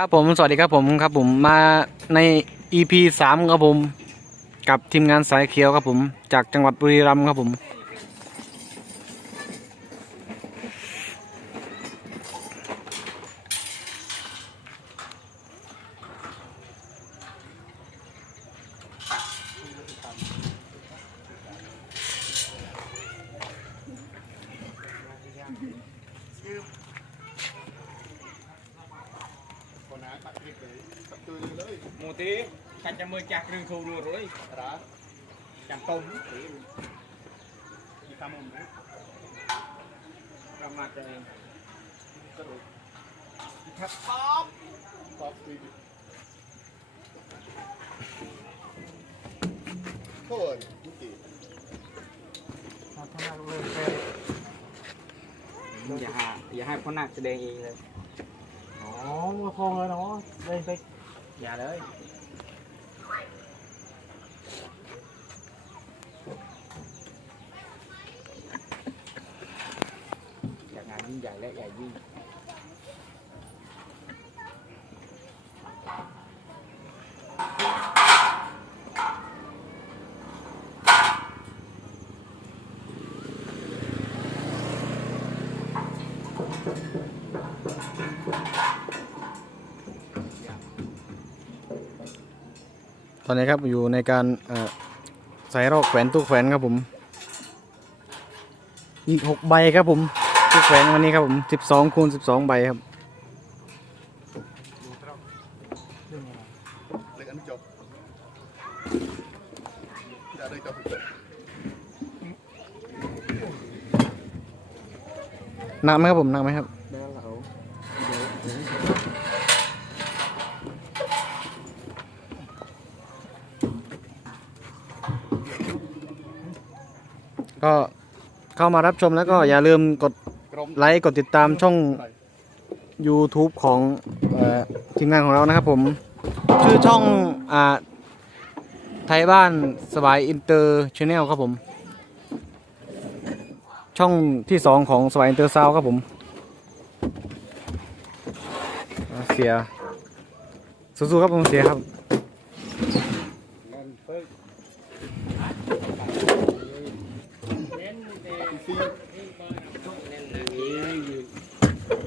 ครับผมสวัสดีครับผมครับผมมาใน EP สามครับผม กับทีมงานสายเขียวครับผม จากจังหวัดบุรีรัมย์ครับผม มูตีกันจะมือจากเรื่องครูรัวเลยจำต้มมีคำมุมนะประมาทตัวเองทับป๊อปโอ้ยมุติอย่าหาอย่าให้พ่อนักแสดงเองเลย อ๋อมาคงแล้วเนาะเลยไป อย่าเลยจากงา ตอนนี้ครับอยู่ในการเอ่อใส่รอกแขวนตู้แขวนครับผม อีกหกใบครับผมตู้แขวนวันนี้ครับผมสิบสองคูณสิบสองใบครับเล็กอันนี้จบจะได้จบหนักไหมครับผมหนักไหมครับ เดินเหลา ก็เข้ามารับชมแล้วก็อย่าลืมกดกรมไลค์กดติดตามช่อง YouTube ของเออทีมงานของเรานะครับผม ชื่อช่องอ่าไทยบ้านสบายอินเตอร์ชแนลครับผม ช่องที่สองของสบายอินเตอร์ซาวครับผมอ่าเสียสู้ๆครับผมเสียครับ เล่นเพิ่ง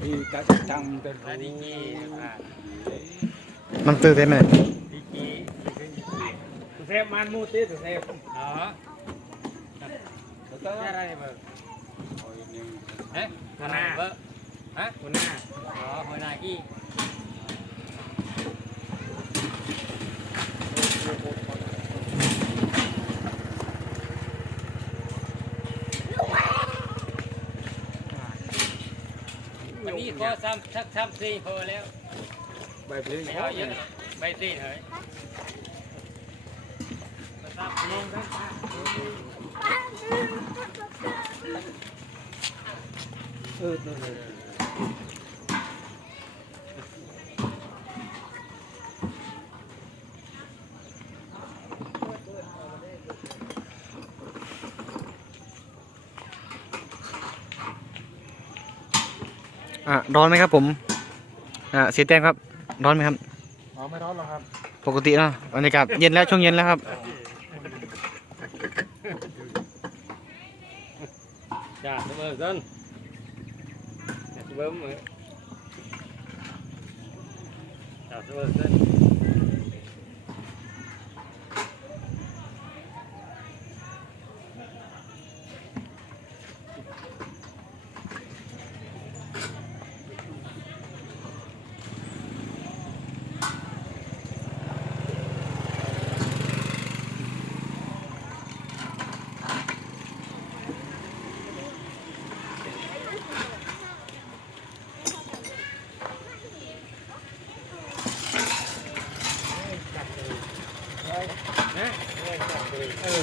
ที่ จะจำเป็นดีกีอะมันตื่นเต้นไหมเนี่ยดีกีตุเซฟมันมูตีตุเซฟอ๋อแล้วก็อะไรเบอร์เอ๊ะหัวหน้าเบอร์ฮะหัวหน้าอ๋อหัวหน้ากี้ วันนี้ก็ซ้ำสักซ้ำสี่พอแล้วใบปลิ้นไม่เอาเยอะหรอกใบสี่เถอะซ้ำลงทั้งเออเออเออ อะร้อนไหมครับผมอะเสียแต้มครับ ร้อนไหมครับอ๋อไม่ร้อนหรอกครับ ปกติเนาะบรรยากาศเย็นแล้วช่วงเย็นแล้วครับจ้าเบอร์ต้นเบอร์มือจ้าเบอร์ต้น เ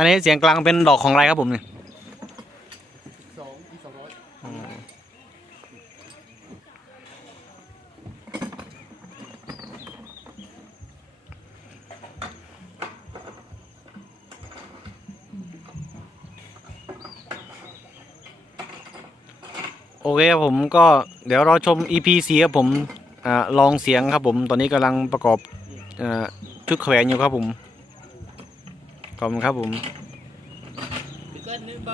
อันนี้เสียงกลางเป็นดอกของอะไรครับผมเนี่ยสองสองร้อยโอเคครับผมก็เดี๋ยวเราชม EP 4ครับผมอลองเสียงครับผม ตอนนี้กำลังประกอบอชุดแขวนอยู่ครับผม ขอบคุณครับผม